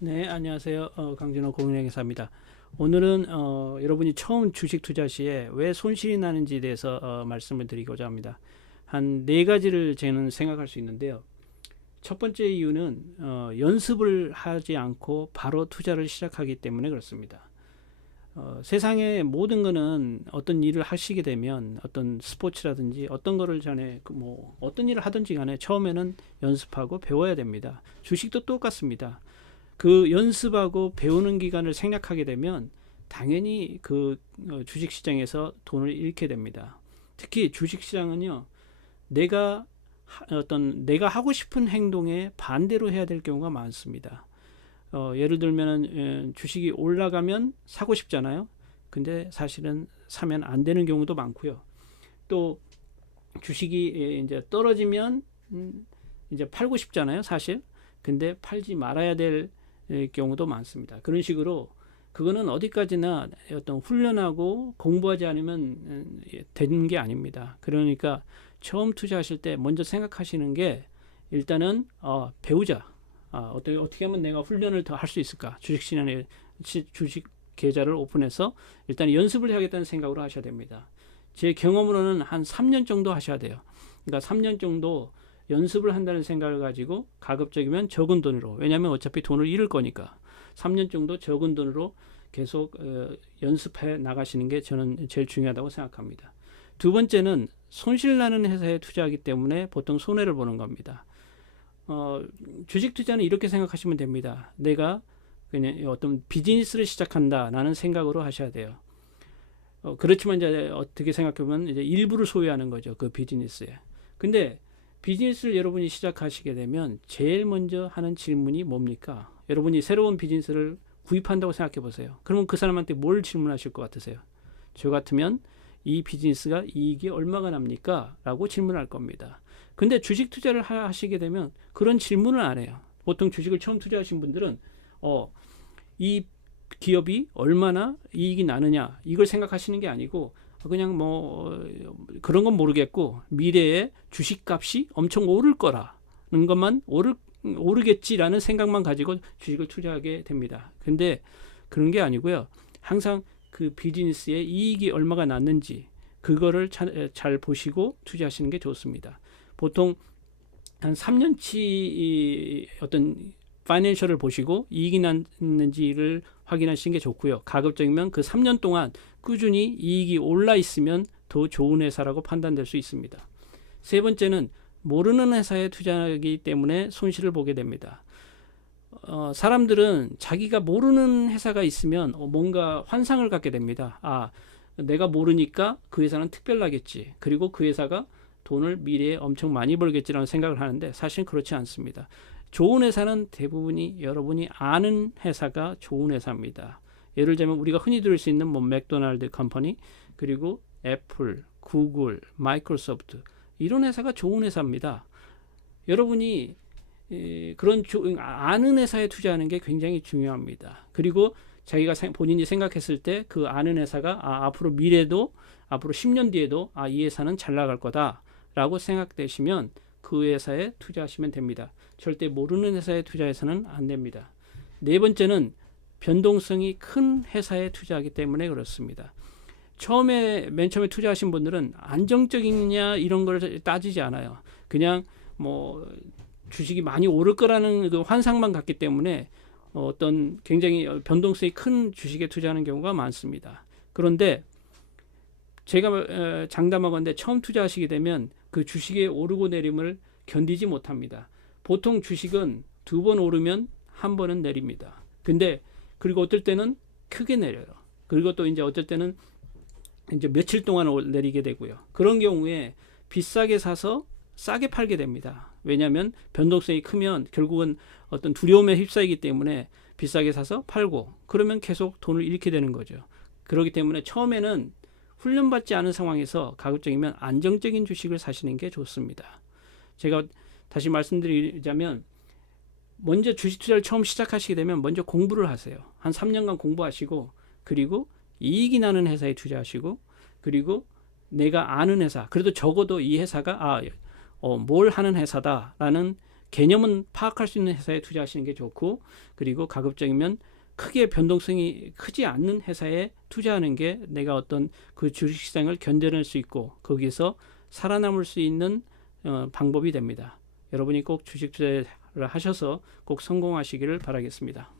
네, 안녕하세요. 강진호 공인회계사입니다. 오늘은 여러분이 처음 주식 투자 시에 왜 손실이 나는지에 대해서 말씀을 드리고자 합니다. 한 네 가지를 저는 생각할 수 있는데요. 첫 번째 이유는 연습을 하지 않고 바로 투자를 시작하기 때문에 그렇습니다. 세상의 모든 거는 어떤 일을 하시게 되면 어떤 스포츠라든지 어떤 거를 전에 뭐 어떤 일을 하든지 간에 처음에는 연습하고 배워야 됩니다. 주식도 똑같습니다. 그 연습하고 배우는 기간을 생략하게 되면 당연히 그 주식 시장에서 돈을 잃게 됩니다. 특히 주식 시장은요, 내가 하고 싶은 행동에 반대로 해야 될 경우가 많습니다. 예를 들면 주식이 올라가면 사고 싶잖아요. 근데 사실은 사면 안 되는 경우도 많고요. 또 주식이 이제 떨어지면 이제 팔고 싶잖아요, 사실. 근데 팔지 말아야 될 경우도 많습니다. 그런 식으로 그거는 어디까지나 어떤 훈련하고 공부하지 않으면 되는 게 아닙니다. 그러니까 처음 투자하실 때 먼저 생각하시는 게 일단은 배우자. 어떻게 하면 내가 훈련을 더 할 수 있을까? 주식시장에 주식 계좌를 오픈해서 일단 연습을 해야겠다는 생각으로 하셔야 됩니다. 제 경험으로는 한 3년 정도 하셔야 돼요. 그러니까 3년 정도 연습을 한다는 생각을 가지고 가급적이면 적은 돈으로, 왜냐하면 어차피 돈을 잃을 거니까 3년 정도 적은 돈으로 계속 연습해 나가시는 게 저는 제일 중요하다고 생각합니다. 두 번째는 손실 나는 회사에 투자하기 때문에 보통 손해를 보는 겁니다. 주식 투자는 이렇게 생각하시면 됩니다. 내가 그냥 어떤 비즈니스를 시작한다라는 생각으로 하셔야 돼요. 그렇지만 이제 어떻게 생각해보면 이제 일부를 소유하는 거죠. 그 비즈니스에. 근데 비즈니스를 여러분이 시작하시게 되면 제일 먼저 하는 질문이 뭡니까? 여러분이 새로운 비즈니스를 구입한다고 생각해 보세요. 그러면 그 사람한테 뭘 질문하실 것 같으세요? 저 같으면 이 비즈니스가 이익이 얼마가 납니까? 라고 질문할 겁니다. 근데 주식 투자를 하시게 되면 그런 질문을 안 해요. 보통 주식을 처음 투자하신 분들은 이 기업이 얼마나 이익이 나느냐 이걸 생각하시는 게 아니고 그냥 뭐 그런 건 모르겠고 미래에 주식값이 엄청 오를 거라는 것만 오르겠지라는 생각만 가지고 주식을 투자하게 됩니다. 근데 그런 게 아니고요. 항상 그 비즈니스의 이익이 얼마가 났는지 그거를 잘 보시고 투자하시는 게 좋습니다. 보통 한 3년치 어떤 파이낸셜을 보시고 이익이 났는지를 확인하시는 게 좋고요. 가급적이면 그 3년 동안 꾸준히 이익이 올라 있으면 더 좋은 회사라고 판단될 수 있습니다. 세 번째는 모르는 회사에 투자하기 때문에 손실을 보게 됩니다. 사람들은 자기가 모르는 회사가 있으면 뭔가 환상을 갖게 됩니다. 내가 모르니까 그 회사는 특별하겠지. 그리고 그 회사가 돈을 미래에 엄청 많이 벌겠지라는 생각을 하는데 사실 그렇지 않습니다. 좋은 회사는 대부분이 여러분이 아는 회사가 좋은 회사입니다. 예를 들면 우리가 흔히 들을 수 있는 뭐 맥도날드 컴퍼니, 그리고 애플, 구글, 마이크로소프트 이런 회사가 좋은 회사입니다. 여러분이 그런 아는 회사에 투자하는 게 굉장히 중요합니다. 그리고 자기가 본인이 생각했을 때 그 아는 회사가 앞으로 미래도 앞으로 10년 뒤에도 이 회사는 잘 나갈 거다라고 생각되시면 그 회사에 투자하시면 됩니다. 절대 모르는 회사에 투자해서는 안 됩니다. 네 번째는 변동성이 큰 회사에 투자하기 때문에 그렇습니다. 맨 처음에 투자하신 분들은 안정적이냐 이런 걸 따지지 않아요. 그냥 뭐 주식이 많이 오를 거라는 그 환상만 갖기 때문에 어떤 굉장히 변동성이 큰 주식에 투자하는 경우가 많습니다. 그런데 제가 장담하건대 처음 투자하시게 되면 그 주식의 오르고 내림을 견디지 못합니다. 보통 주식은 2번 오르면 1번은 내립니다. 근데 그리고 어떨 때는 크게 내려요. 그리고 또 이제 어떨 때는 이제 며칠 동안 내리게 되고요. 그런 경우에 비싸게 사서 싸게 팔게 됩니다. 왜냐하면 변동성이 크면 결국은 어떤 두려움에 휩싸이기 때문에 비싸게 사서 팔고 그러면 계속 돈을 잃게 되는 거죠. 그렇기 때문에 처음에는 훈련받지 않은 상황에서 가급적이면 안정적인 주식을 사시는 게 좋습니다. 제가 다시 말씀드리자면 먼저 주식 투자를 처음 시작하시게 되면 먼저 공부를 하세요. 한 3년간 공부하시고 그리고 이익이 나는 회사에 투자하시고 그리고 내가 아는 회사, 그래도 적어도 이 회사가 뭘 하는 회사다라는 개념은 파악할 수 있는 회사에 투자하시는 게 좋고, 그리고 가급적이면 크게 변동성이 크지 않는 회사에 투자하는 게 내가 어떤 그 주식시장을 견뎌낼 수 있고 거기에서 살아남을 수 있는 방법이 됩니다. 여러분이 꼭 주식 투자를 하셔서 꼭 성공하시기를 바라겠습니다.